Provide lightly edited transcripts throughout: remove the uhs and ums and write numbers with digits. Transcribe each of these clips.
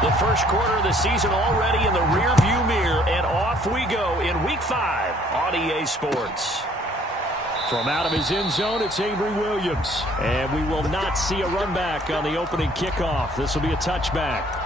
The first quarter of the season already in the rearview mirror, and off we go in Week 5 on EA Sports. From out of his end zone, it's Avery Williams. And we will not see a run back on the opening kickoff. This will be a touchback.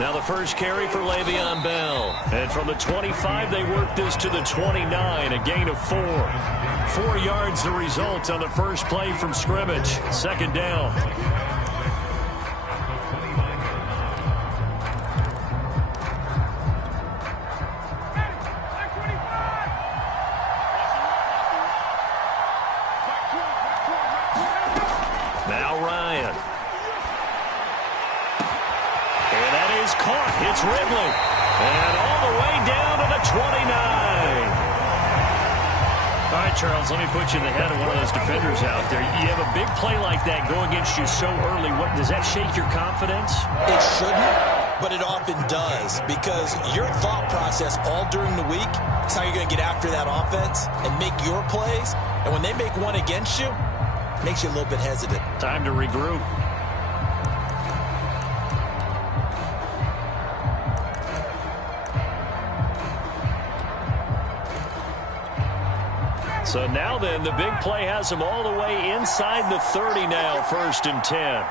Now the first carry for Le'Veon Bell. And from the 25, they work this to the 29, a gain of 4. 4 yards the result on the first play from scrimmage. Second down. Now Ryan. Is caught. It's Ridley. And all the way down to the 29. All right, Charles, let me put you in the head of one of those defenders out there. You have a big play like that go against you so early. What, does that shake your confidence? It shouldn't, but it often does, because your thought process all during the week is how you're going to get after that offense and make your plays. And when they make one against you, it makes you a little bit hesitant. Time to regroup. So now then, the big play has him all the way inside the 30 now, 1st and 10.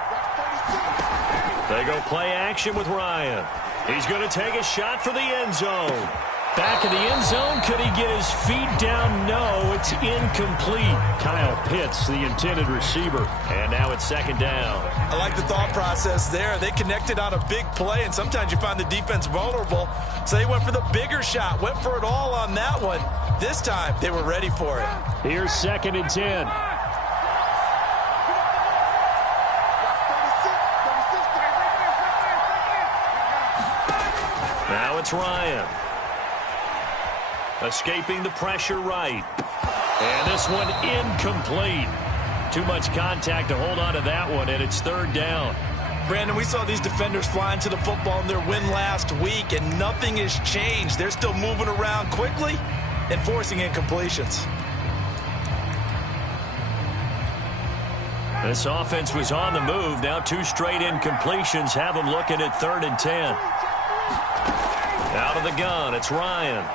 They go play action with Ryan. He's going to take a shot for the end zone. Back in the end zone, could he get his feet down? No, it's incomplete. Kyle Pitts, the intended receiver. And now it's 2nd down. I like the thought process there. They connected on a big play, and sometimes you find the defense vulnerable. So they went for the bigger shot, went for it all on that one. This time, they were ready for it. Here's 2nd and 10. Now it's Ryan. Escaping the pressure right. And this one incomplete. Too much contact to hold on to that one, and it's 3rd down. Brandon, we saw these defenders flying to the football in their win last week, and nothing has changed. They're still moving around quickly and forcing incompletions. This offense was on the move. Now 2 straight incompletions have them looking at 3rd and 10. Out of the gun, it's Ryan.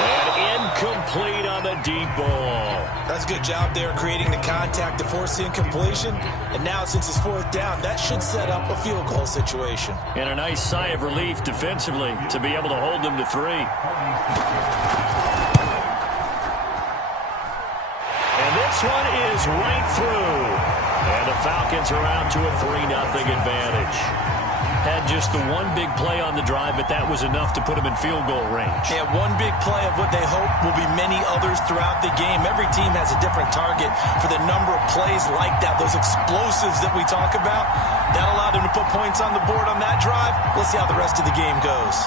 And incomplete on the deep ball. That's a good job there creating the contact to force the incompletion. And now since it's 4th down, that should set up a field goal situation. And a nice sigh of relief defensively to be able to hold them to 3. And this one is right through. And the Falcons are out to a 3-0 advantage. Had just the one big play on the drive, but that was enough to put them in field goal range. Yeah, one big play of what they hope will be many others throughout the game. Every team has a different target for the number of plays like that, those explosives that we talk about. That allowed them to put points on the board on that drive. Let's see how the rest of the game goes.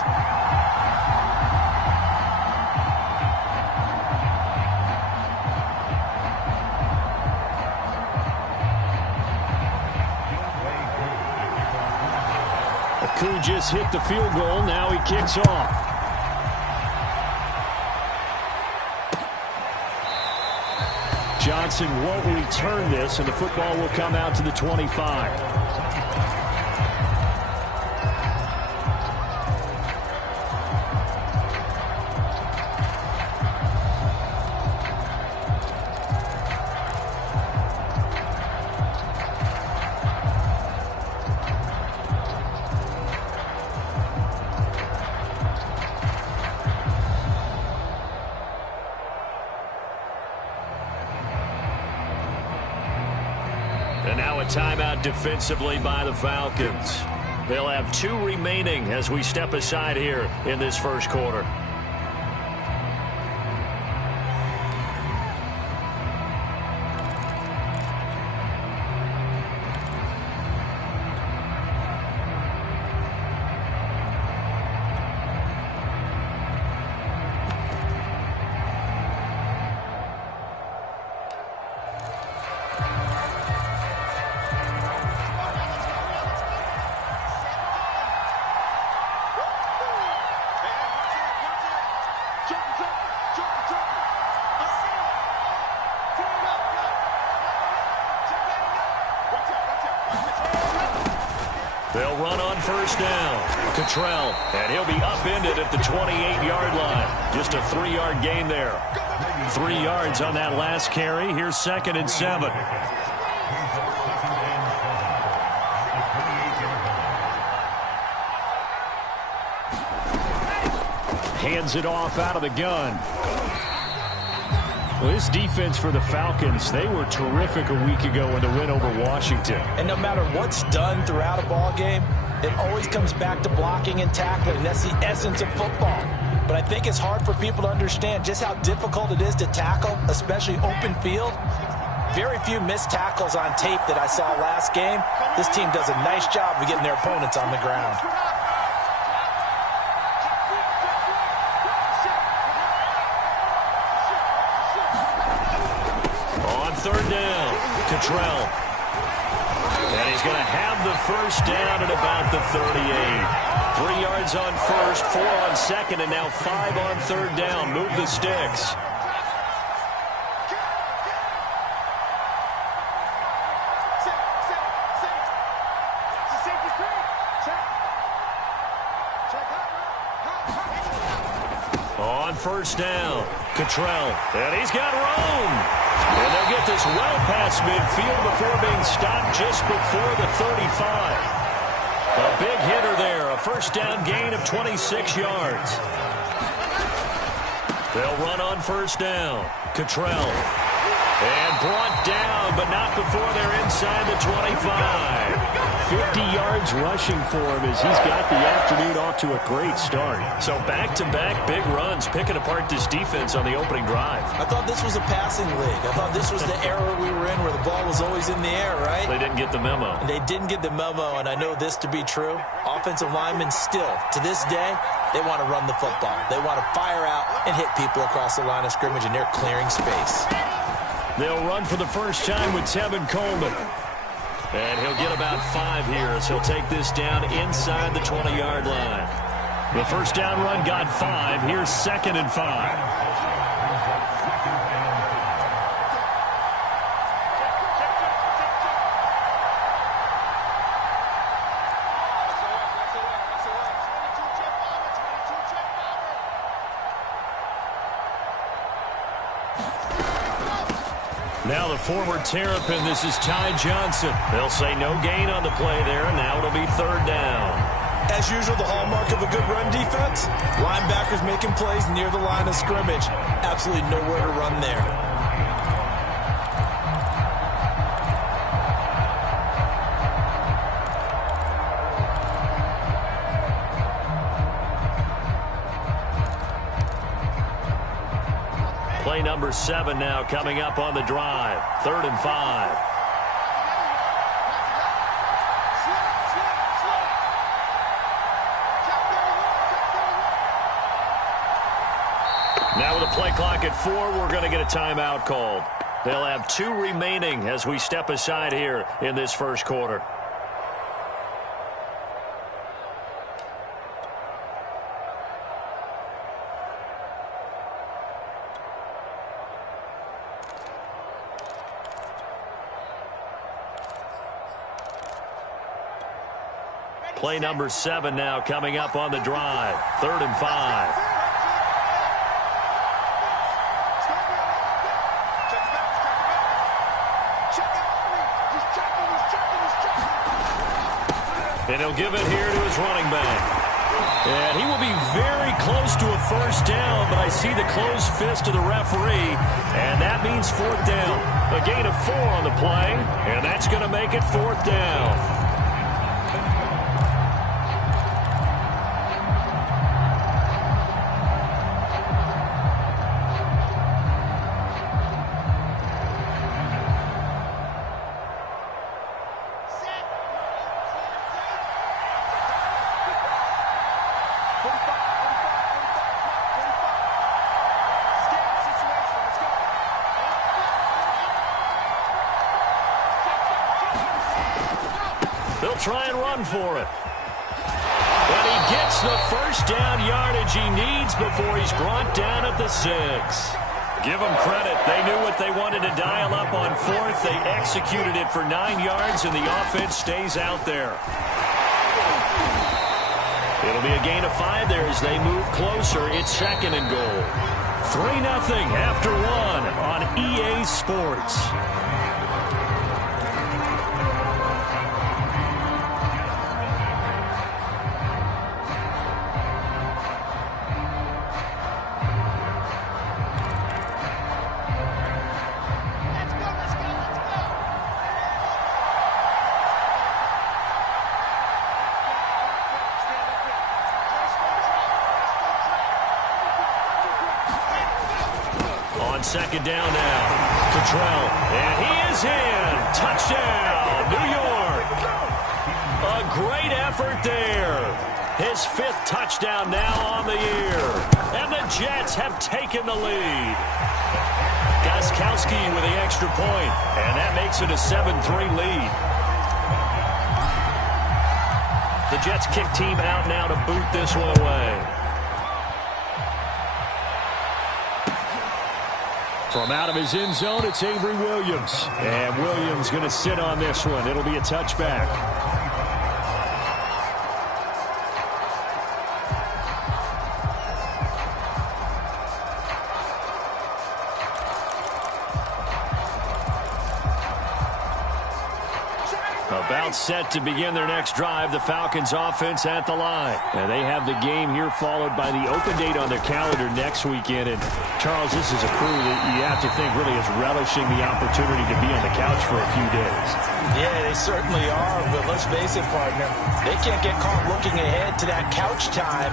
Who just hit the field goal. Now he kicks off. Johnson won't return this, and the football will come out to the 25. And now a timeout defensively by the Falcons. They'll have 2 remaining as we step aside here in this first quarter. They'll run on first down. Cottrell, and he'll be upended at the 28-yard line. Just a 3-yard gain there. 3 yards on that last carry. Here's 2nd and 7. Hands it off out of the gun. Well, this defense for the Falcons, they were terrific a week ago in the win over Washington. And no matter what's done throughout a ball game, it always comes back to blocking and tackling. That's the essence of football. But I think it's hard for people to understand just how difficult it is to tackle, especially open field. Very few missed tackles on tape that I saw last game. This team does a nice job of getting their opponents on the ground. Third down, Cottrell. And he's going to have the first down at about the 38. 3 yards on first, 4 on second, and now 5 on third down. Move the sticks. On first down, Cottrell. And he's got room. And they'll get this well past midfield before being stopped just before the 35. A big hitter there, a first down gain of 26 yards. They'll run on first down. Cottrell. And brought down, but not before they're inside the 25. 50 yards rushing for him as he's got the afternoon off to a great start. So back-to-back big runs, picking apart this defense on the opening drive. I thought this was a passing league. I thought this was the era we were in where the ball was always in the air, right? They didn't get the memo. And they didn't get the memo, and I know this to be true. Offensive linemen still, to this day, they want to run the football. They want to fire out and hit people across the line of scrimmage, and they're clearing space. They'll run for the first time with Tevin Coleman. And he'll get about 5 here as he'll take this down inside the 20-yard line. The first down run got 5. Here's 2nd and 5. Now the forward Terrapin, this is Ty Johnson. They'll say no gain on the play there, and now it'll be third down. As usual, the hallmark of a good run defense, linebackers making plays near the line of scrimmage. Absolutely nowhere to run there. Play number 7 now coming up on the drive. 3rd and 5. Now with a play clock at 4, we're going to get a timeout called. They'll have 2 remaining as we step aside here in this first quarter. Play number 7 now coming up on the drive. 3rd and 5. And he'll give it here to his running back. And he will be very close to a first down, but I see the closed fist of the referee, and that means 4th down. A gain of 4 on the play, and that's going to make it 4th down. They'll try and run for it. But he gets the first down yardage he needs before he's brought down at the 6. Give them credit. They knew what they wanted to dial up on 4th. They executed it for 9 yards, and the offense stays out there. It'll be a gain of 5 there as they move closer. It's 2nd and goal. 3-0 after 1 on EA Sports. Second down now. Cottrell, and he is in. Touchdown, New York. A great effort there. His 5th touchdown now on the year. And the Jets have taken the lead. Gostkowski with the extra point, and that makes it a 7-3 lead. The Jets kick team out now to boot this one away. From out of his end zone, it's Avery Williams. And Williams going to sit on this one. It'll be a touchback. About set to begin their next drive, the Falcons offense at the line. And they have the game here followed by the open date on their calendar next weekend. And Charles, this is a crew that you have to think really is relishing the opportunity to be on the couch for a few days. Yeah, they certainly are, but let's face it, partner. They can't get caught looking ahead to that couch time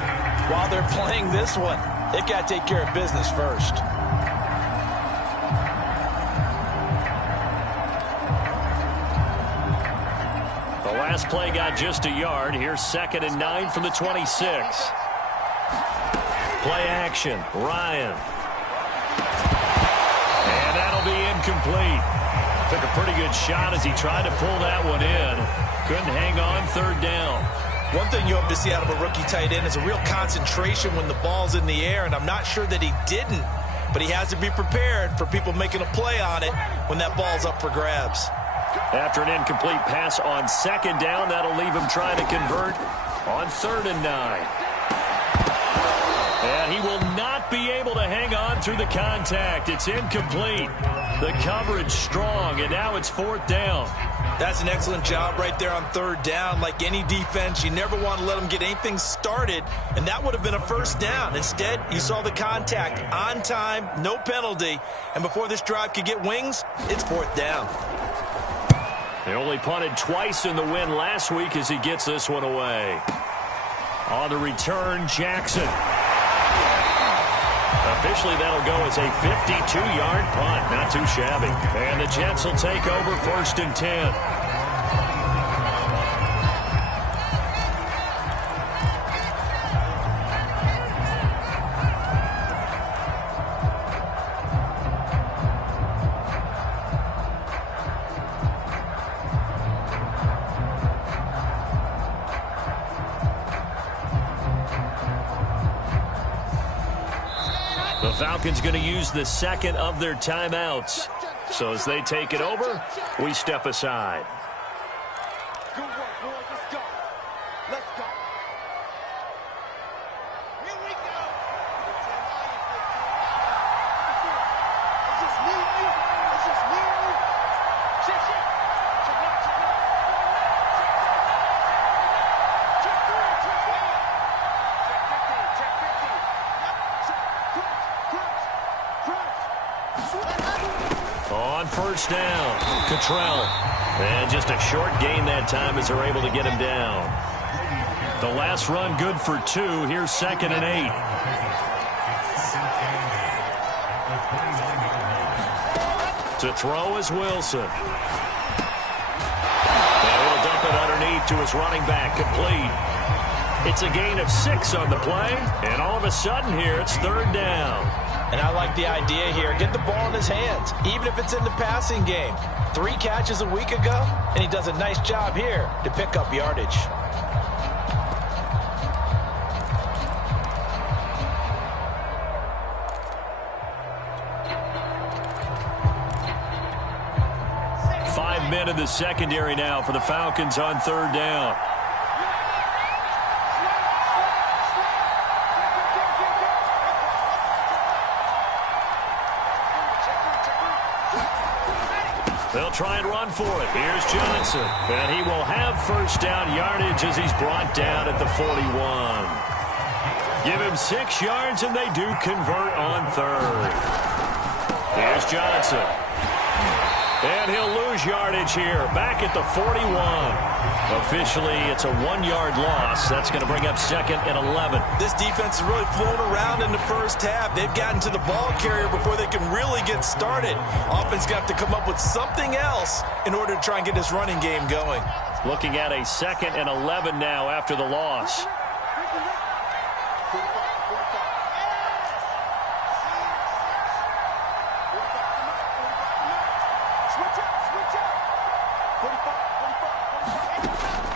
while they're playing this one. They've got to take care of business first. Last play got just a yard. Here's 2nd and 9 from the 26. Play action. Ryan. And that'll be incomplete. Took a pretty good shot as he tried to pull that one in. Couldn't hang on 3rd down. One thing you hope to see out of a rookie tight end is a real concentration when the ball's in the air, and I'm not sure that he didn't, but he has to be prepared for people making a play on it when that ball's up for grabs. After an incomplete pass on 2nd down, that'll leave him trying to convert on 3rd and 9. And he will not be able to hang on through the contact. It's incomplete. The coverage strong, and now it's 4th down. That's an excellent job right there on 3rd down. Like any defense, you never want to let them get anything started, and that would have been a 1st down. Instead, you saw the contact on time, no penalty, and before this drive could get wings, it's 4th down. They only punted twice in the win last week as he gets this one away. On the return, Jackson. Officially, that'll go as a 52-yard punt. Not too shabby. And the Jets will take over 1st and 10. The Falcons going to use the 2nd of their timeouts. So as they take it over, we step aside. Good work, boys. Let's go. Let's go. Here we go. It's just me and you. It's just me and you. Check. Check out. Check 3. Check 4. Check 15. On 1st down, Cottrell. And just a short gain that time as they're able to get him down. The last run good for 2. Here's 2nd and 8. To throw is Wilson. And he'll dump it underneath to his running back, complete. It's a gain of 6 on the play, and all of a sudden here it's 3rd down. And I like the idea here. Get the ball in his hands, even if it's in the passing game. 3 catches a week ago, and he does a nice job here to pick up yardage. Five men in the secondary now for the Falcons on 3rd down. They'll try and run for it. Here's Johnson. And he will have first down yardage as he's brought down at the 41. Give him 6 yards, and they do convert on third. Here's Johnson. And he'll lose yardage here, back at the 41. Officially, it's a 1-yard loss. That's going to bring up 2nd and 11. This defense has really flown around in the first half. They've gotten to the ball carrier before they can really get started. Offense got to come up with something else in order to try and get this running game going. Looking at a 2nd and 11 now after the loss.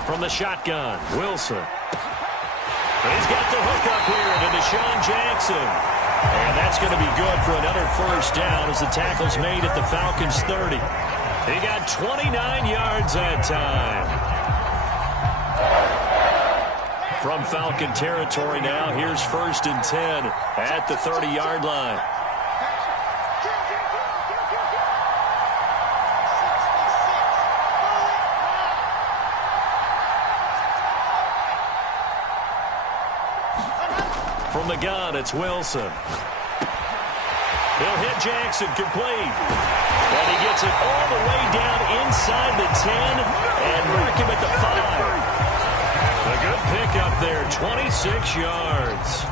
From the shotgun, Wilson. He's got the hook up here to Deshaun Jackson. And that's going to be good for another first down as the tackle's made at the Falcons' 30. He got 29 yards that time. From Falcon territory now, here's 1st and 10 at the 30-yard line. From the gun, it's Wilson. He'll hit Jackson, complete. And he gets it all the way down inside the 10 and mark him at the 5. A good pickup there, 26 yards.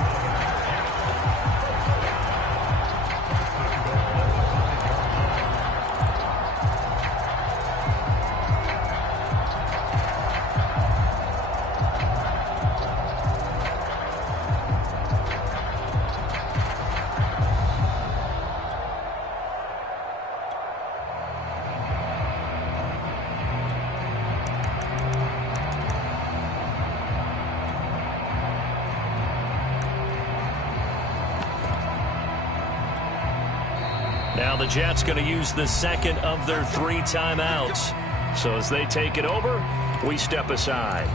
Now the Jets going to use the 2nd of their 3 timeouts. So as they take it over, we step aside.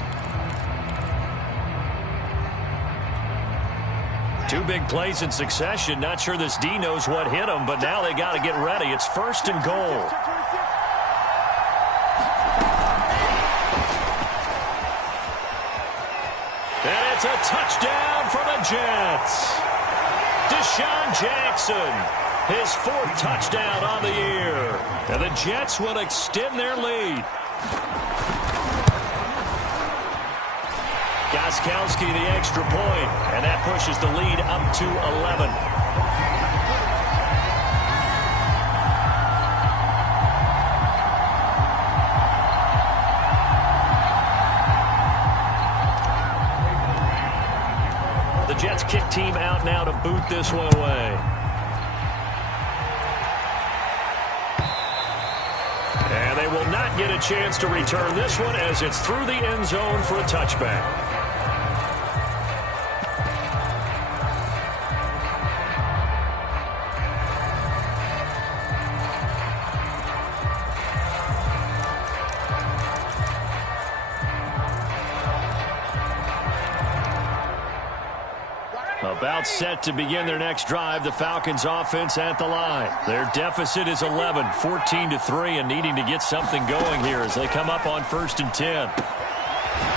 2 big plays in succession. Not sure this D knows what hit him, but now they got to get ready. It's 1st and goal. And it's a touchdown for the Jets. Deshaun Jackson. His 4th touchdown on the year. And the Jets will extend their lead. Gostkowski the extra point. And that pushes the lead up to 11. The Jets kick team out now to boot this one away. And they will not get a chance to return this one as it's through the end zone for a touchback. About set to begin their next drive, the Falcons offense at the line. Their deficit is 11, 14-3, and needing to get something going here as they come up on 1st and 10.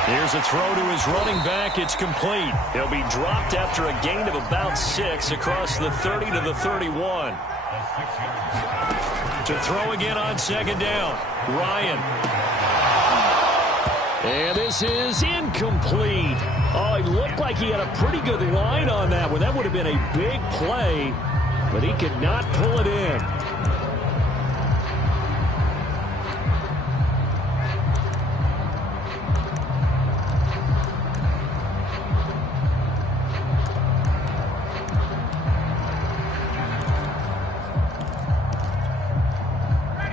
Here's a throw to his running back. It's complete. He'll be dropped after a gain of about 6 across the 30 to the 31. To throw again on 2nd down, Ryan. And this is incomplete. Oh, it looked like he had a pretty good line on that one. That would have been a big play, but he could not pull it in.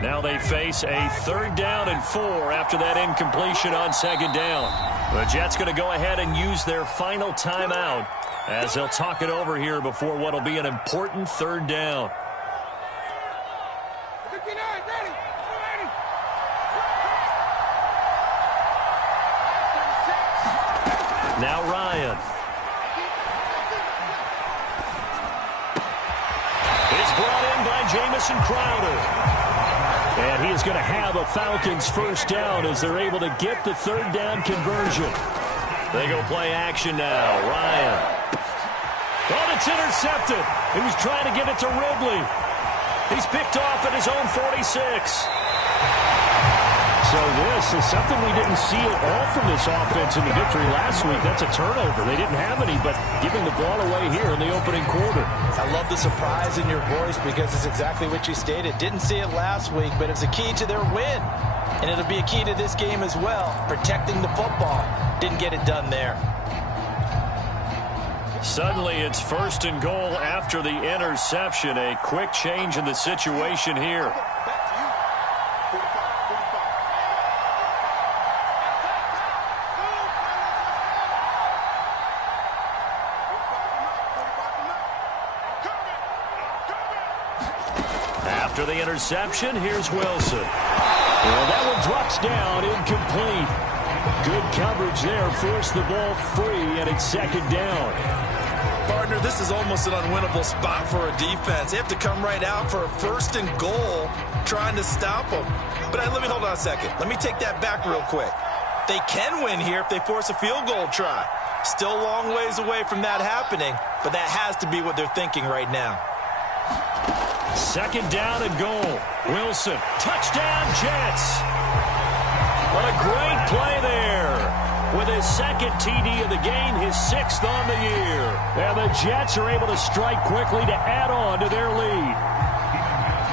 Now they face a 3rd down and 4 after that incompletion on 2nd down. The Jets going to go ahead and use their final timeout as they'll talk it over here before what will be an important 3rd down. Now Ryan. It's brought in by Jamison Crowder. And he is going to have a Falcons first down as they're able to get the third down conversion. They go play action now. Ryan. Oh, it's intercepted. He was trying to get it to Ridley. He's picked off at his own 46. So this is something we didn't see at all from this offense in the victory last week. That's a turnover. They didn't have any, but giving the ball away here in the opening quarter. I love the surprise in your voice because it's exactly what you stated. Didn't see it last week, but it's a key to their win. And it'll be a key to this game as well, protecting the football. Didn't get it done there. Suddenly it's first and goal after the interception. A quick change in the situation here. After the interception, here's Wilson. Well, that one drops down, incomplete. Good coverage there, forced the ball free, and it's second down. Partner, this is almost an unwinnable spot for a defense. They have to come right out for a first and goal, trying to stop them. But let me hold on a second. Let me take that back real quick. They can win here if they force a field goal try. Still a long ways away from that happening, but that has to be what they're thinking right now. Second down and goal. Wilson, touchdown Jets. What a great play there. With his second TD of the game, his sixth on the year. And the Jets are able to strike quickly to add on to their lead.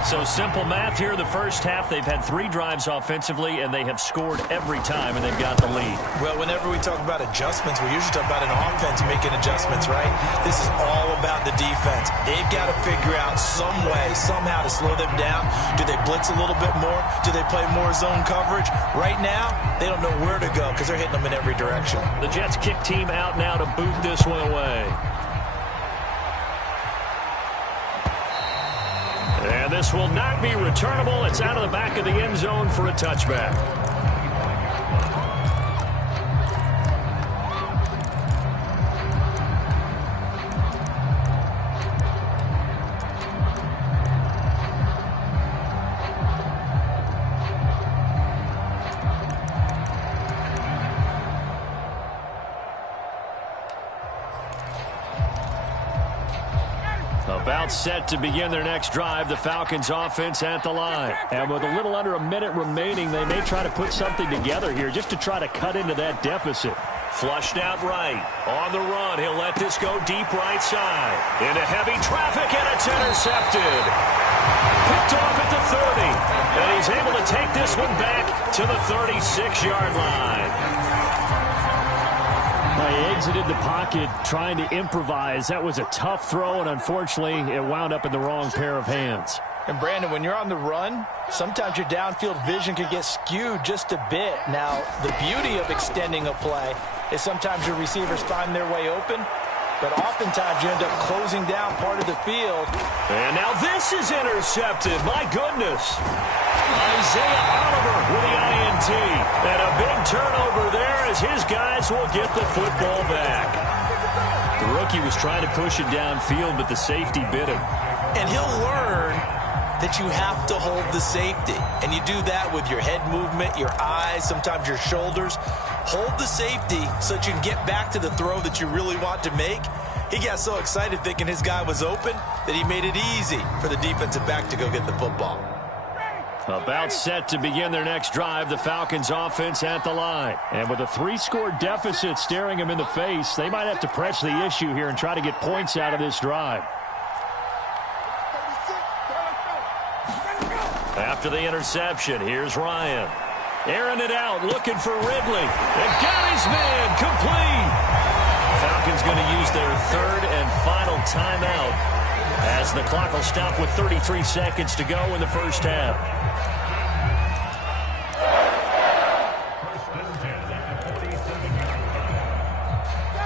So simple math here in the first half. They've had 3 drives offensively, and they have scored every time, and they've got the lead. Well, whenever we talk about adjustments, we usually talk about an offense making adjustments, right? This is all about the defense. They've got to figure out some way, somehow to slow them down. Do they blitz a little bit more? Do they play more zone coverage? Right now, they don't know where to go because they're hitting them in every direction. The Jets kick team out now to boot this one away. And this will not be returnable. It's out of the back of the end zone for a touchback. About set to begin their next drive, the Falcons offense at the line. And with a little under a minute remaining, they may try to put something together here just to try to cut into that deficit. Flushed out right. On the run, he'll let this go deep right side. Into heavy traffic, and it's intercepted. Picked off at the 30. And he's able to take this one back to the 36-yard line. He exited the pocket trying to improvise. That was a tough throw, and unfortunately, it wound up in the wrong pair of hands. And, Brandon, when you're on the run, sometimes your downfield vision can get skewed just a bit. Now, the beauty of extending a play is sometimes your receivers find their way open, but oftentimes you end up closing down part of the field. And now this is intercepted. My goodness. Isaiah Oliver with the INT. And a big turnover there as his guys will get the football back. The rookie was trying to push it downfield, but the safety bit him. And he'll learn that you have to hold the safety. And you do that with your head movement, your eyes, sometimes your shoulders. Hold the safety so that you can get back to the throw that you really want to make. He got so excited thinking his guy was open that he made it easy for the defensive back to go get the football. About set to begin their next drive, the Falcons offense at the line. And with a 3-score deficit staring them in the face, they might have to press the issue here and try to get points out of this drive. After the interception, here's Ryan. Airing it out, looking for Ridley. And got his man, complete. Falcons going to use their third and final timeout as the clock will stop with 33 seconds to go in the first half.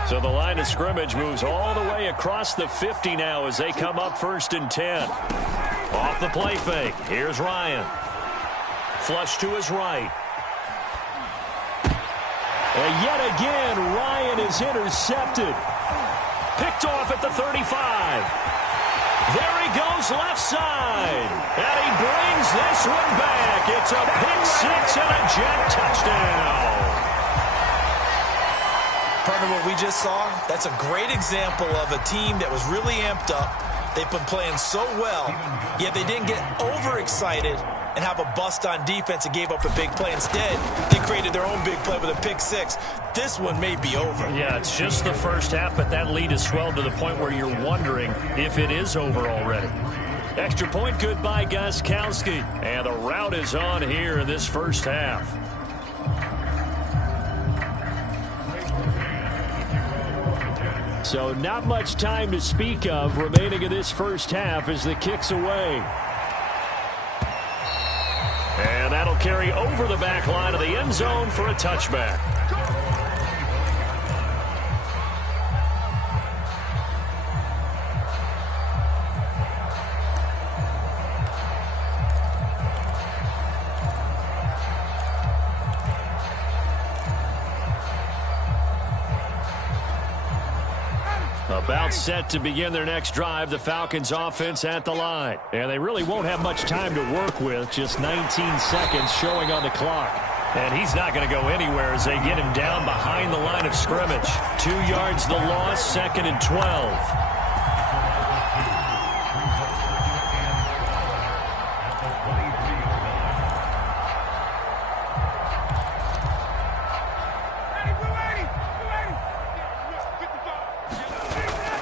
So the line of scrimmage moves all the way across the 50 now as they come up 1st and 10. Off the play fake. Here's Ryan. Flush to his right. And yet again, Ryan is intercepted. Picked off at the 35. There he goes left side. And he brings this one back. It's a pick six and a jet touchdown. Partner, what we just saw, that's a great example of a team that was really amped up. They've been playing so well, yet they didn't get overexcited and have a bust on defense and gave up a big play. Instead, they created their own big play with a pick six. This one may be over. Yeah, it's just the first half, but that lead has swelled to the point where you're wondering if it is over already. Extra point good by Gostkowski. And the route is on here in this first half. So not much time to speak of remaining in this first half as the kick's away. And that'll carry over the back line of the end zone for a touchback. About set to begin their next drive, the Falcons offense at the line. And they really won't have much time to work with, just 19 seconds showing on the clock. And he's not going to go anywhere as they get him down behind the line of scrimmage. 2 yards the loss, 2nd and 12.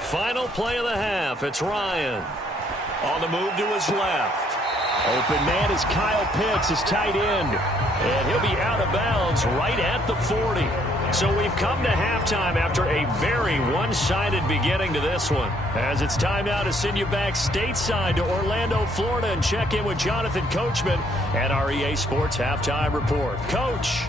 Final play of the half. It's Ryan. On the move to his left. Open man is Kyle Pitts, his tight end. And he'll be out of bounds right at the 40. So we've come to halftime after a very one-sided beginning to this one. As it's time now to send you back stateside to Orlando, Florida, and check in with Jonathan Coachman at our EA Sports Halftime Report. Coach.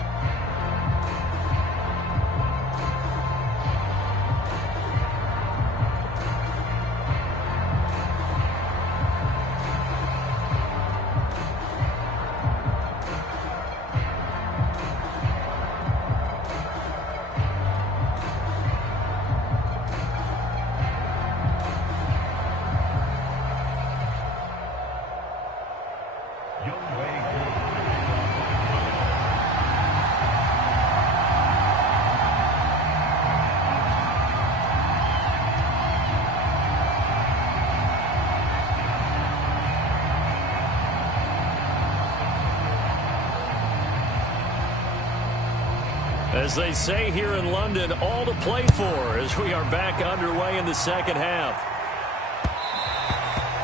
As they say here in London, all to play for as we are back underway in the second half.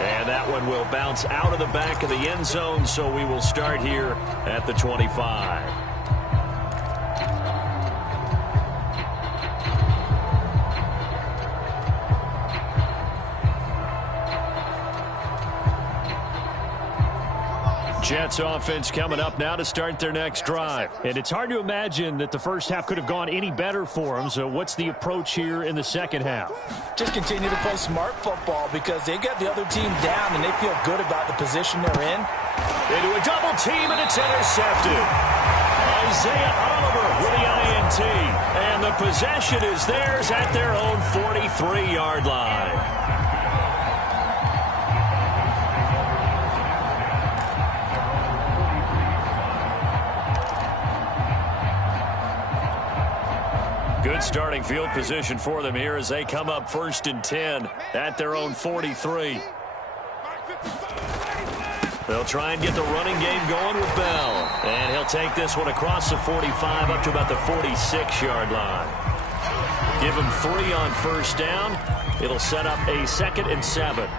And that one will bounce out of the back of the end zone, so we will start here at the 25. Jets offense coming up now to start their next drive. And it's hard to imagine that the first half could have gone any better for them. So what's the approach here in the second half? Just continue to play smart football because they got the other team down and they feel good about the position they're in. Into a double team and it's intercepted. Isaiah Oliver with the INT. And the possession is theirs at their own 43-yard line. Good starting field position for them here as they come up 1st and 10 at their own 43. They'll try and get the running game going with Bell. And he'll take this one across the 45 up to about the 46-yard line. Give him 3 on 1st down. It'll set up a 2nd and 7.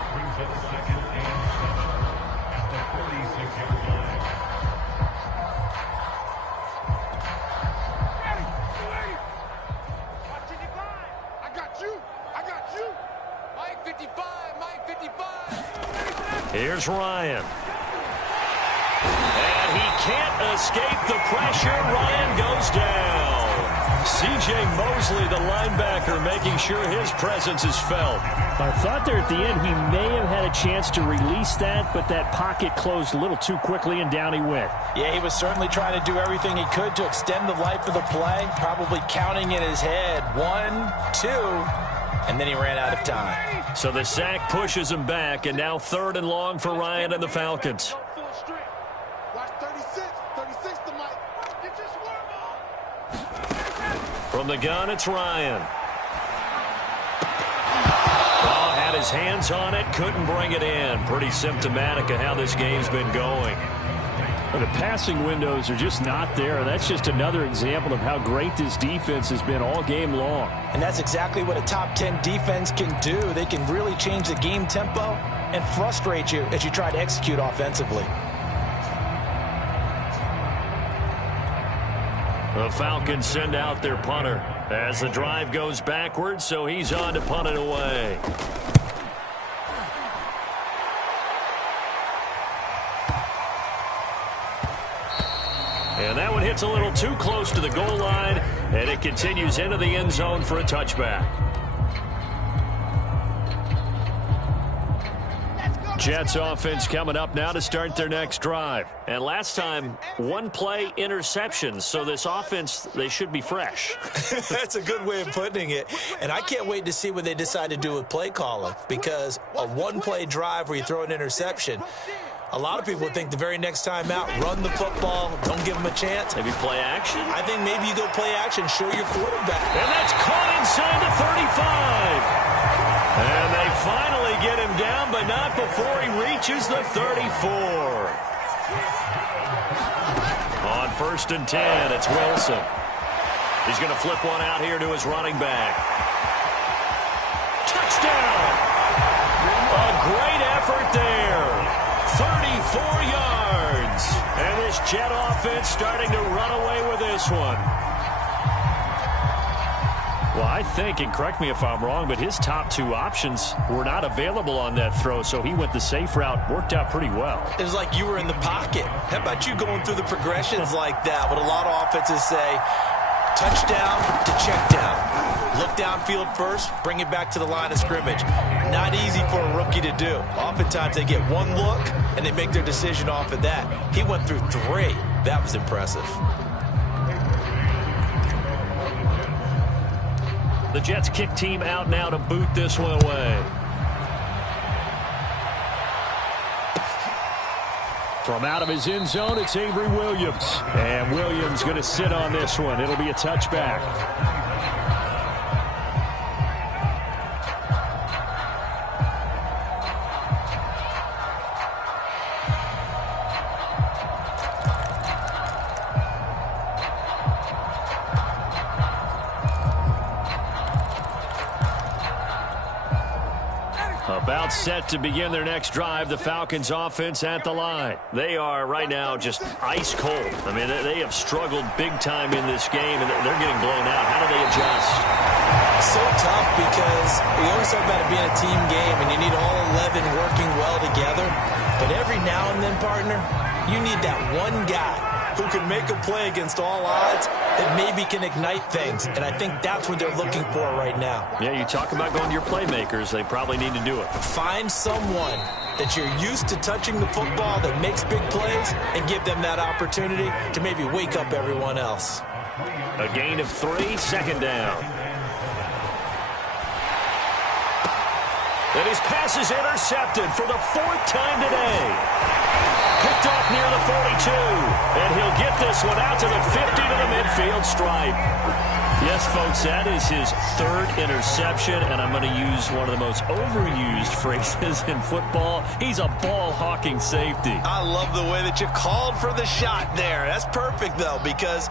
Here's Ryan. And he can't escape the pressure. Ryan goes down. C.J. Mosley, the linebacker, making sure his presence is felt. I thought there at the end he may have had a chance to release that, but that pocket closed a little too quickly and down he went. Yeah, he was certainly trying to do everything he could to extend the life of the play, probably counting in his head 1, 2, and then he ran out of time. So the sack pushes him back, and now 3rd and long for Ryan and the Falcons. 36. 36 to Mike. Get your swerve on. From the gun, it's Ryan. Oh, had his hands on it, couldn't bring it in. Pretty symptomatic of how this game's been going. Well, the passing windows are just not there. That's just another example of how great this defense has been all game long. And that's exactly what a top 10 defense can do. They can really change the game tempo and frustrate you as you try to execute offensively. The Falcons send out their punter as the drive goes backwards, so he's on to punt it away. And that one hits a little too close to the goal line, and it continues into the end zone for a touchback. Jets offense coming up now to start their next drive. And last time, one play interception. So this offense, they should be fresh. That's a good way of putting it. And I can't wait to see what they decide to do with play calling, because a one-play drive where you throw an interception, a lot of people think the very next time out, run the football, don't give them a chance. Maybe play action? I think maybe you go play action, show your quarterback. And that's caught inside the 35. And they finally get him down, but not before he reaches the 34. On 1st and 10, it's Wilson. He's going to flip one out here to his running back. Touchdown! A great effort there. 34 yards. And this Jet offense starting to run away with this one. Well, I think, and correct me if I'm wrong, but his top two options were not available on that throw, so he went the safe route. Worked out pretty well. It was like you were in the pocket. How about you going through the progressions like that? What a lot of offenses say, touchdown to check down. Look downfield first, bring it back to the line of scrimmage. Not easy for a rookie to do. Oftentimes they get one look, and they make their decision off of that. He went through 3. That was impressive. The Jets kick team out now to boot this one away. From out of his end zone, it's Avery Williams. And Williams going to sit on this one. It'll be a touchback. About set to begin their next drive, the Falcons offense at the line. They are right now just ice cold. I mean, they have struggled big time in this game, and they're getting blown out. How do they adjust? So tough, because you always talk about it being a team game, and you need all 11 working well together. But every now and then, partner, you need that one guy who can make a play against all odds that maybe can ignite things. And I think that's what they're looking for right now. Yeah, you talk about going to your playmakers. They probably need to do it. Find someone that you're used to touching the football that makes big plays and give them that opportunity to maybe wake up everyone else. A gain of 3, 2nd down. And his pass is intercepted for the 4th time today. Picked off near the 42. And he'll get this one out to the 50 to the midfield stripe. Yes, folks, that is his 3rd interception, and I'm going to use one of the most overused phrases in football. He's a ball-hawking safety. I love the way that you called for the shot there. That's perfect, though, because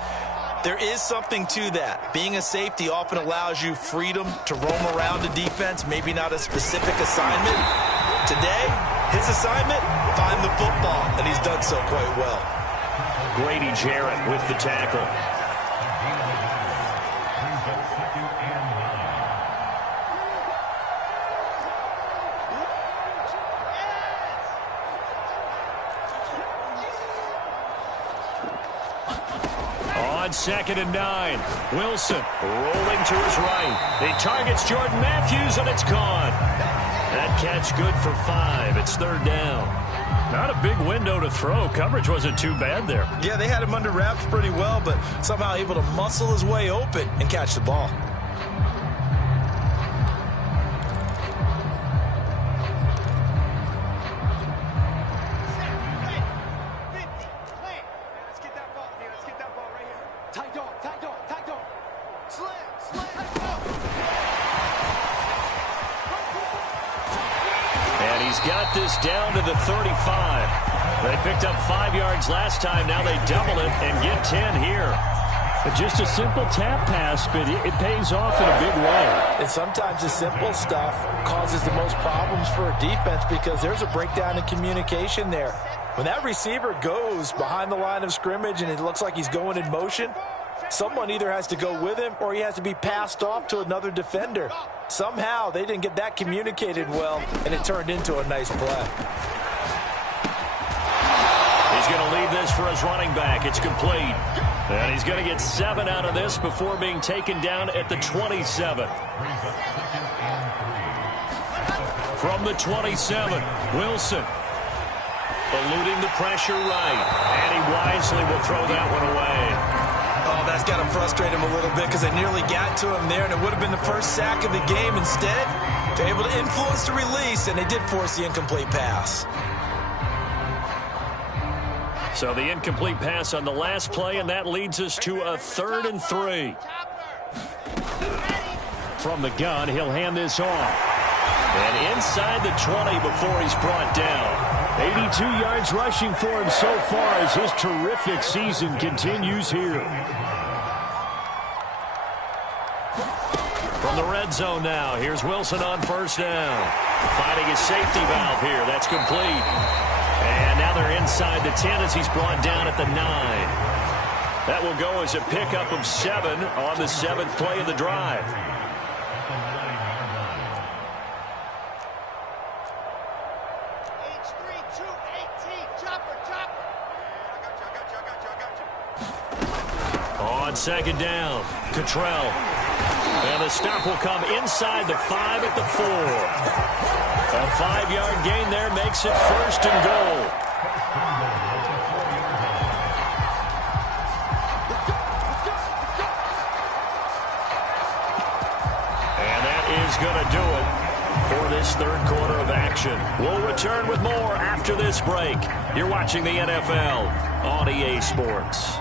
there is something to that. Being a safety often allows you freedom to roam around the defense, maybe not a specific assignment. Today, his assignment, find the football, and he's done so quite well. Grady Jarrett with the tackle. On 2nd and 9, Wilson rolling to his right. He targets Jordan Matthews, and it's gone. That catch good for 5. It's 3rd down. Not a big window to throw. Coverage wasn't too bad there. Yeah, they had him under wraps pretty well, but somehow able to muscle his way open and catch the ball. got this down to the 35. They picked up 5 yards last time. Now they double it and get 10 here. Just a simple tap pass, but it pays off in a big way. And sometimes the simple stuff causes the most problems for a defense because there's a breakdown in communication there. When that receiver goes behind the line of scrimmage and it looks like he's going in motion, someone either has to go with him or he has to be passed off to another defender. Somehow they didn't get that communicated well, and it turned into a nice play. He's going to leave this for his running back. It's complete. And he's going to get 7 out of this before being taken down at the 27. From the 27, Wilson. Eluding the pressure right. And he wisely will throw that one away. Oh, that's got to frustrate him a little bit because they nearly got to him there, and it would have been the first sack of the game. Instead, they're able to influence the release, and they did force the incomplete pass. So the incomplete pass on the last play, and that leads us to a 3rd and 3. From the gun, he'll hand this off. And inside the 20 before he's brought down. 82 yards rushing for him so far as his terrific season continues here. From the red zone now, here's Wilson on 1st down. Finding his safety valve here. That's complete. And now they're inside the 10 as he's brought down at the 9. That will go as a pickup of 7 on the 7th play of the drive. On 2nd down, Cottrell. And the stop will come inside the 5 at the 4. A 5-yard gain there makes it 1st and goal. And that is going to do it for this 3rd quarter of action. We'll return with more after this break. You're watching the NFL on EA Sports.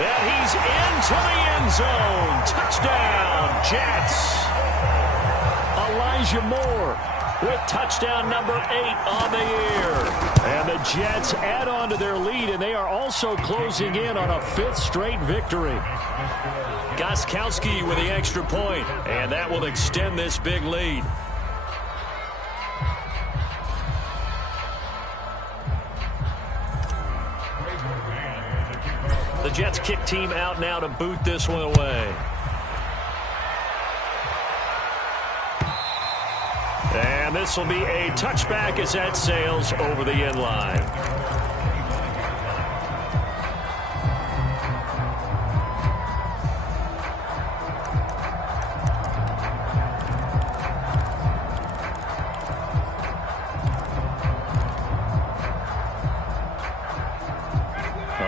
And he's into the end zone. Touchdown, Jets. Elijah Moore with touchdown number 8 on the year. And the Jets add on to their lead, and they are also closing in on a 5th straight victory. Gostkowski with the extra point, and that will extend this big lead. The Jets kick team out now to boot this one away. And this will be a touchback as that sails over the end line.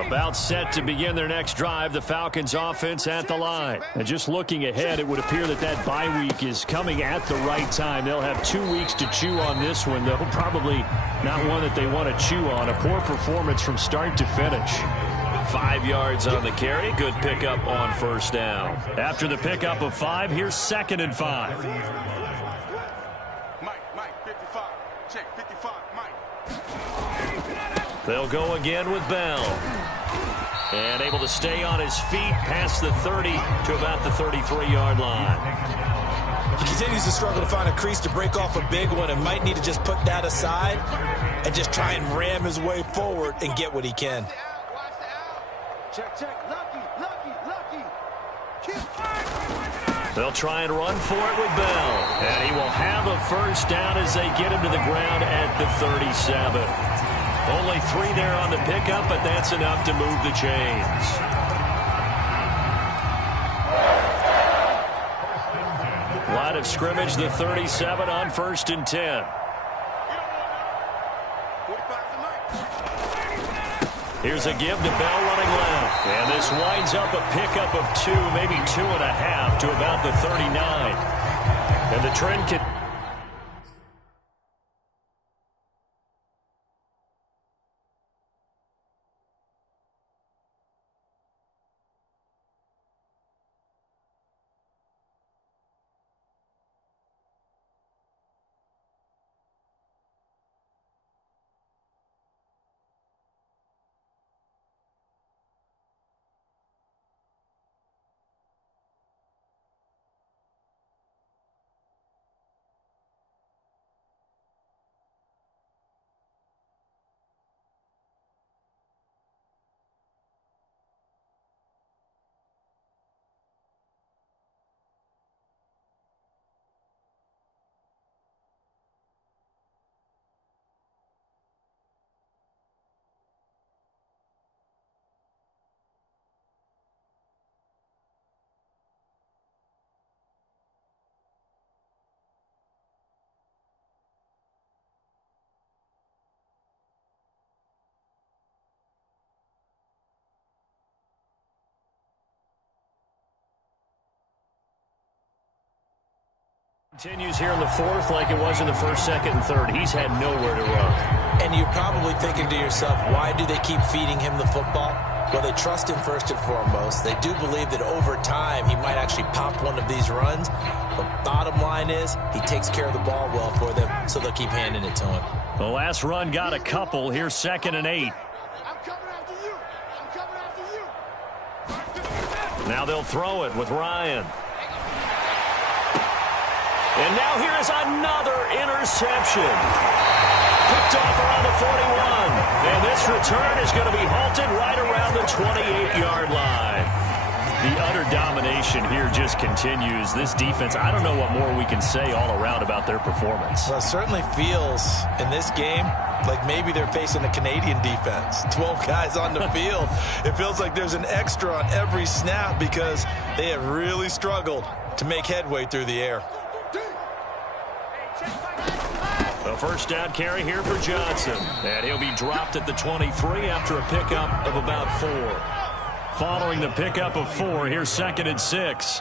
About set to begin their next drive, the Falcons offense at the line. And just looking ahead, it would appear that that bye week is coming at the right time. They'll have 2 weeks to chew on this one, though probably not one that they want to chew on. A poor performance from start to finish. 5 yards on the carry. Good pickup on 1st down. After the pickup of 5, here's 2nd and 5. Mike, 55. Check, 55, Mike. They'll go again with Bell. And able to stay on his feet past the 30 to about the 33-yard line. He continues to struggle to find a crease to break off a big one and might need to just put that aside and just try and ram his way forward and get what he can. Check, lucky. They'll try and run for it with Bell. And he will have a 1st down as they get him to the ground at the 37. Only 3 there on the pickup, but that's enough to move the chains. Line of scrimmage, the 37 on 1st and 10. Here's a give to Bell running left. And this winds up a pickup of 2, maybe 2.5 to about the 39. And the trend can... Continues here in the fourth like it was in the first, second, and third. He's had nowhere to run. And you're probably thinking to yourself, why do they keep feeding him the football? Well, they trust him first and foremost. They do believe that over time he might actually pop one of these runs. But bottom line is he takes care of the ball well for them, so they'll keep handing it to him. The last run got a couple. Here's 2nd and 8. I'm coming after you. I'm coming after you. Now they'll throw it with Ryan. And now here is another interception. Picked off around the 41. And this return is going to be halted right around the 28-yard line. The utter domination here just continues. This defense, I don't know what more we can say all around about their performance. Well, it certainly feels in this game like maybe they're facing a Canadian defense. 12 guys on the field. It feels like there's an extra on every snap because they have really struggled to make headway through the air. A first down carry here for Johnson. And he'll be dropped at the 23 after a pickup of about 4. Following the pickup of 4, here's 2nd and 6.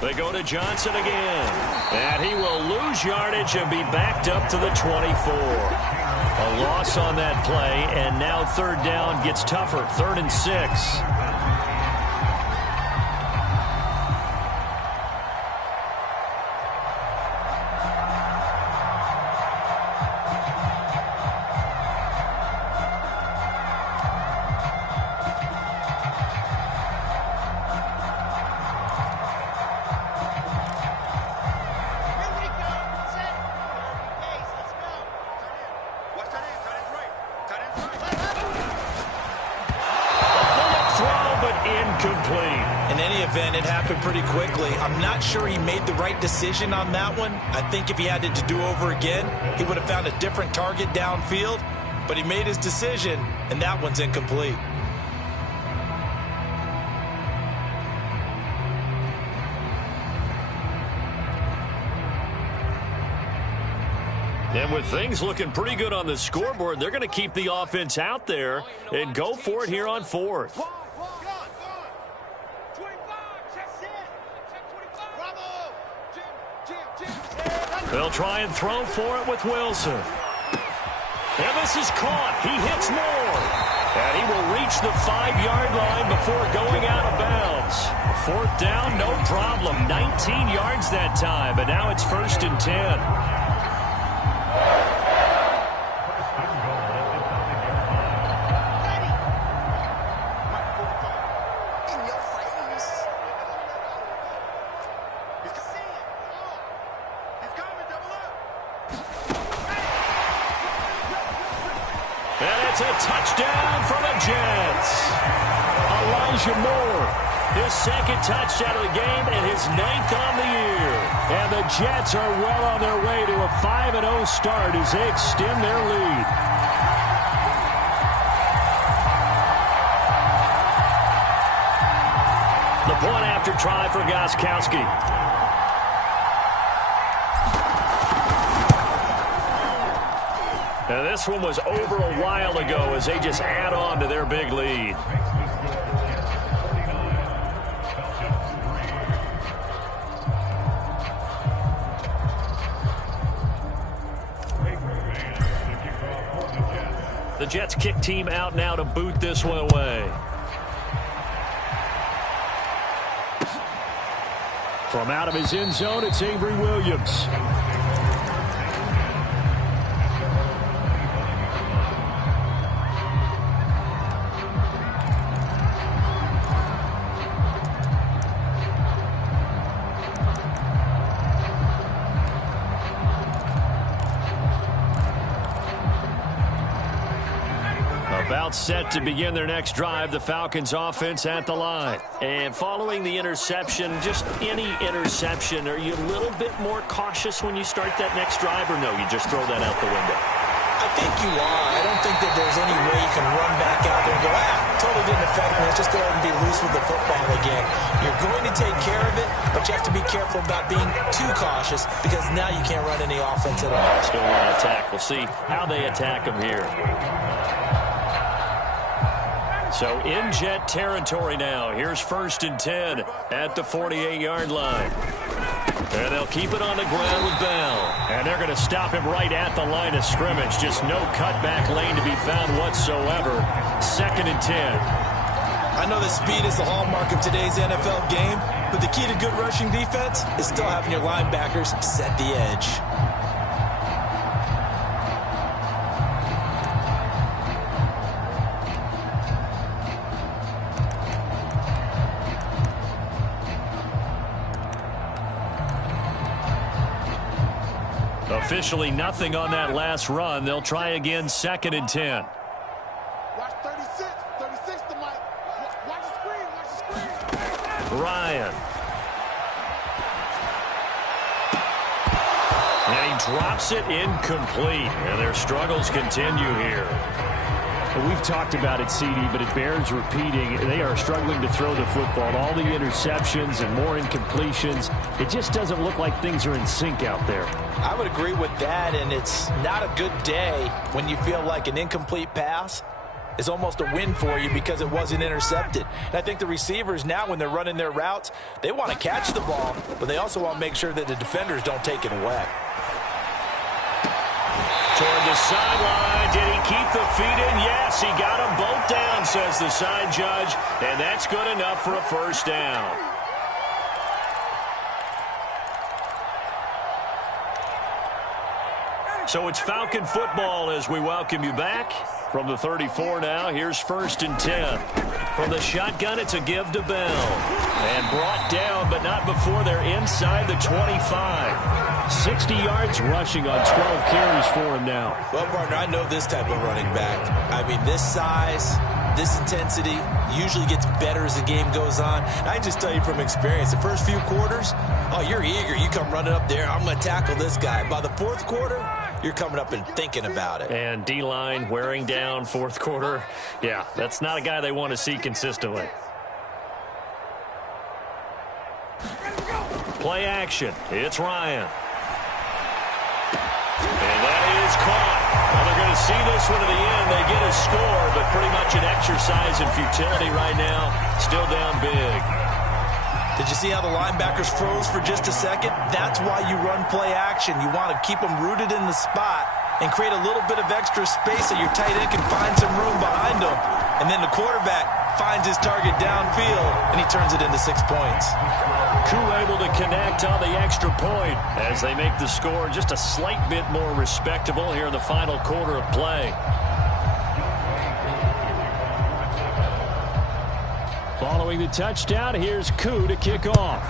They go to Johnson again. And he will lose yardage and be backed up to the 24. A loss on that play, and now 3rd down gets tougher. 3rd and 6. Pretty quickly. I'm not sure he made the right decision on that one. I think if he had it to do over again, he would have found a different target downfield, but he made his decision, and that one's incomplete. And with things looking pretty good on the scoreboard, they're going to keep the offense out there and go for it here on 4th. They'll try and throw for it with Wilson. And this is caught. He hits Moore. And he will reach the 5-yard line before going out of bounds. 4th down, no problem. 19 yards that time, but now it's 1st and 10. A touchdown for the Jets. Elijah Moore, his 2nd touchdown of the game and his 9th on the year. And the Jets are well on their way to a 5-0 start as they extend their lead. The point after try for Gostkowski. And this one was over a while ago as they just add on to their big lead. The Jets kick team out now to boot this one away. From out of his end zone, it's Avery Williams. About set to begin their next drive, the Falcons offense at the line. And following the interception, just any interception, are you a little bit more cautious when you start that next drive, or no, you just throw that out the window? I think you are. I don't think that there's any way you can run back out there and go, totally didn't affect me. Let's just go ahead and be loose with the football again. You're going to take care of it, but you have to be careful about being too cautious because now you can't run any offense at all. Still want to attack. We'll see how they attack them here. So in Jet territory now. Here's 1st and 10 at the 48-yard line. And they'll keep it on the ground with Bell. And they're going to stop him right at the line of scrimmage. Just no cutback lane to be found whatsoever. 2nd and 10. I know that speed is the hallmark of today's NFL game, but the key to good rushing defense is still having your linebackers set the edge. Officially nothing on that last run. They'll try again 2nd and 10. Watch 36. 36 to Mike. Watch the screen. Watch the screen. Ryan. And he drops it incomplete. And their struggles continue here. We've talked about it, CD, but it bears repeating. They are struggling to throw the football. All the interceptions and more incompletions. It just doesn't look like things are in sync out there. I would agree with that, and it's not a good day when you feel like an incomplete pass is almost a win for you because it wasn't intercepted. And I think the receivers now, when they're running their routes, they want to catch the ball, but they also want to make sure that the defenders don't take it away. Toward the sideline. Did he keep the feet in? Yes, he got them both down, says the side judge. And that's good enough for a 1st down. So it's Falcon football as we welcome you back. From the 34 now, here's 1st and 10. From the shotgun, it's a give to Bell. And brought down, but not before they're inside the 25. 60 yards rushing on 12 carries for him now. Well, partner, I know this type of running back. I mean, this size, this intensity usually gets better as the game goes on. And I just tell you from experience, the first few quarters, oh, you're eager. You come running up there, I'm going to tackle this guy. By the 4th quarter, you're coming up and thinking about it. And D-line wearing down 4th quarter. Yeah, that's not a guy they want to see consistently. Play action. It's Ryan. And that is caught. Well, they're going to see this one to the end. They get a score, but pretty much an exercise in futility right now. Still down big. Did you see how the linebackers froze for just a second? That's why you run play action. You want to keep them rooted in the spot and create a little bit of extra space so your tight end can find some room behind them. And then the quarterback finds his target downfield, and he turns it into 6 points. Koo able to connect on the extra point as they make the score just a slight bit more respectable here in the final quarter of play. Following the touchdown, here's Koo to kick off.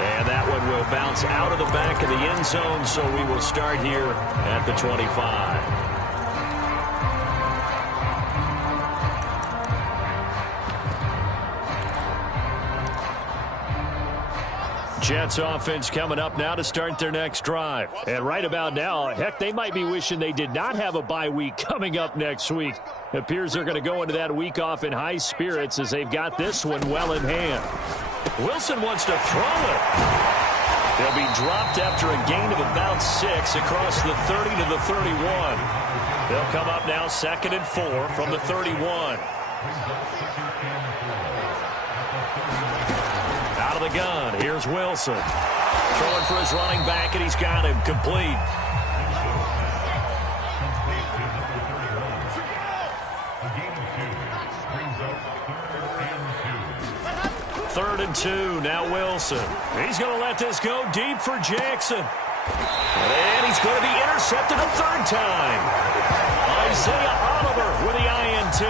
And that one will bounce out of the back of the end zone, so we will start here at the 25. Jets offense coming up now to start their next drive. And right about now, heck, they might be wishing they did not have a bye week coming up next week. It appears they're going to go into that week off in high spirits as they've got this one well in hand. Wilson wants to throw it. They'll be dropped after a gain of about 6 across the 30 to the 31. They'll come up now 2nd and 4 from the 31. Out of the gun, here's Wilson. Throwing for his running back, and he's got him complete. Third and 2, now Wilson. He's going to let this go deep for Jackson. And he's going to be intercepted a third time. Isaiah Oliver with the INT.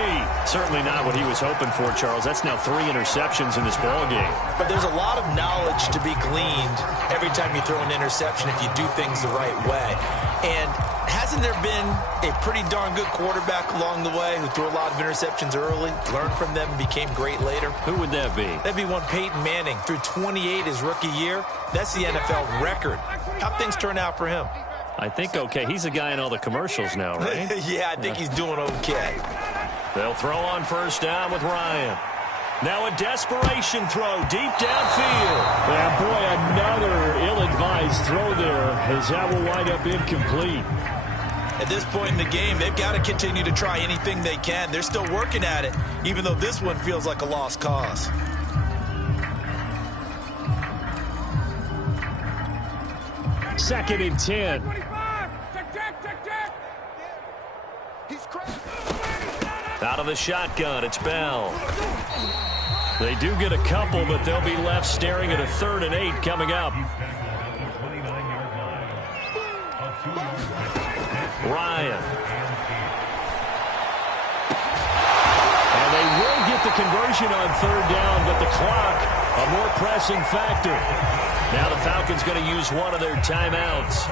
Certainly not what he was hoping for, Charles. That's now 3 interceptions in this ball game. But there's a lot of knowledge to be gleaned every time you throw an interception if you do things the right way. And hasn't there been a pretty darn good quarterback along the way who threw a lot of interceptions early, learned from them, and became great later? Who would that be? That'd be one Peyton Manning. Threw 28 his rookie year. That's the NFL record. How'd things turn out for him? I think okay. He's the guy in all the commercials now, right? Yeah, I think he's doing okay. They'll throw on first down with Ryan. Now a desperation throw deep downfield. And boy, another ill-advised throw there as that will wind up incomplete. At this point in the game, they've got to continue to try anything they can. They're still working at it, even though this one feels like a lost cause. Second and 10. Out of the shotgun, it's Bell. They do get a couple, but they'll be left staring at a 3rd and 8 coming up. Ryan. And they will get the conversion on 3rd down, but the clock, a more pressing factor. Now the Falcons going to use one of their timeouts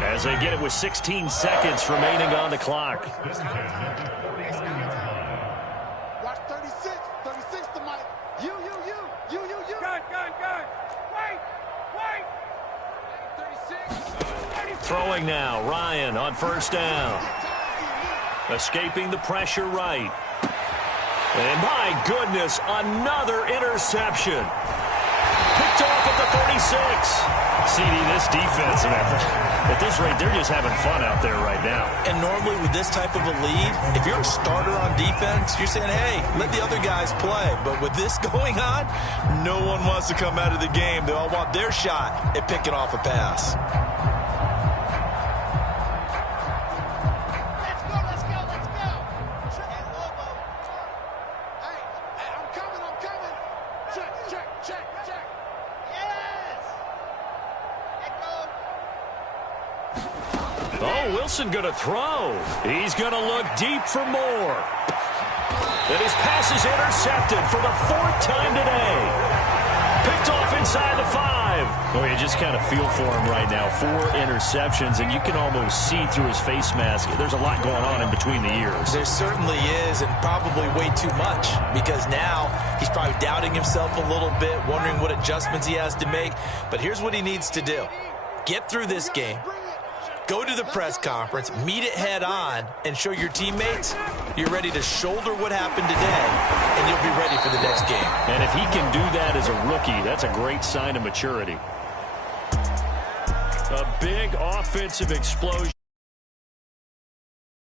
as they get it with 16 seconds remaining on the clock. Watch 36. 36 to Mike. You. Gun. Wait. 36. Throwing now, Ryan on first down. Escaping the pressure right. And my goodness, another interception. Picked off at the 36. CD, this defense, at this rate, they're just having fun out there right now. And normally with this type of a lead, if you're a starter on defense, you're saying, hey, let the other guys play. But with this going on, no one wants to come out of the game. They all want their shot at picking off a pass. Wilson going to throw. He's going to look deep for more. And his pass is intercepted for the 4th time today. Picked off inside the 5. Oh, you just kind of feel for him right now. 4 interceptions, and you can almost see through his face mask. There's a lot going on in between the ears. There certainly is, and probably way too much, because now he's probably doubting himself a little bit, wondering what adjustments he has to make. But here's what he needs to do. Get through this game. Go to the press conference, meet it head on, and show your teammates you're ready to shoulder what happened today, and you'll be ready for the next game. And if he can do that as a rookie, that's a great sign of maturity. A big offensive explosion.